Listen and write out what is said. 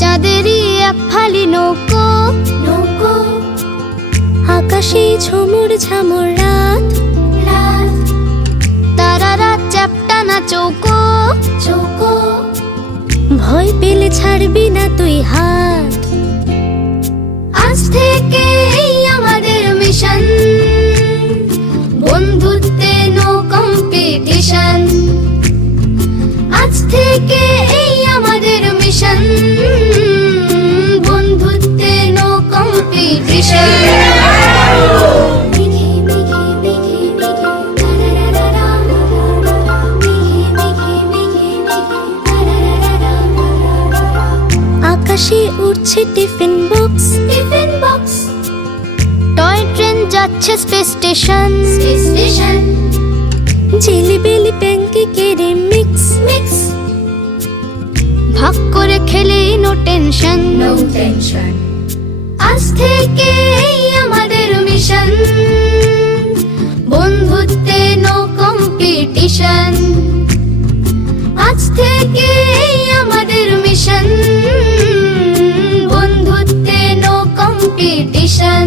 চাঁদেরই এক ফালি নৌকো, নৌকো আকাশে ঝুমুর ঝামুর রাত, রাত তারারা চ্যাপ্টা না চৌকো, চৌকো ভয় পেলে ছাড়বি না তুই হাত। আজ থেকে এই আমাদের মিশন, বন্ধুত্বে নো কম্পিটিশন। আজ থেকে এই আমাদের মিশন, বন্ধুত্বে নো কম্পিটিশন। আকাশে উড়ছে tiffin box, tiffin box toy train যাচ্ছে স্পেস স্টেশন, স্পেস স্টেশন জিলিবিলি প্যানকেকের মিক্স, মিক্স ভাগ করে খেলে নো টেনশন, নো টেনশন। আজ থেকে এই আমাদের মিশন, বন্ধুত্বে নো কম্পিটিশন। আজ থেকে এই আমাদের মিশন, বন্ধুত্বে নো কম্পিটিশন।